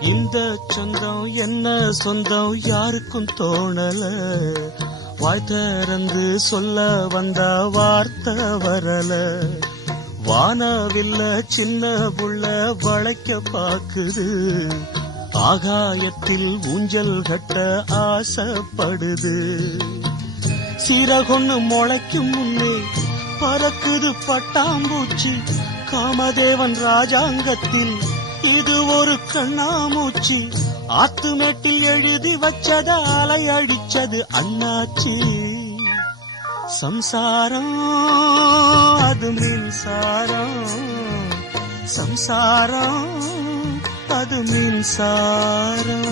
இந்த சொந்தம் என்ன சொந்தம் யாருக்கும் தோணல. வாய் திறந்து சொல்ல வந்த வார்த்தை வரல. வானவில்ல சின்ன புள்ள வளைக்க பாக்குது. ஆகாயத்தில் ஊஞ்சல் கட்ட ஆசைப்படுது. சீரகொன்னு முளைக்கும் முன்னே பறக்குது பட்டாம்பூச்சி. காமதேவன் ராஜாங்கத்தில் இது ஒரு கண்ணாமூச்சி. ஆத்துமேட்டில் எழுதி வச்சத அலை அடிச்சது அண்ணாச்சி. சம்சாரம் அது மின்சாரம், சம்சாரம் அது மின்சாரம்.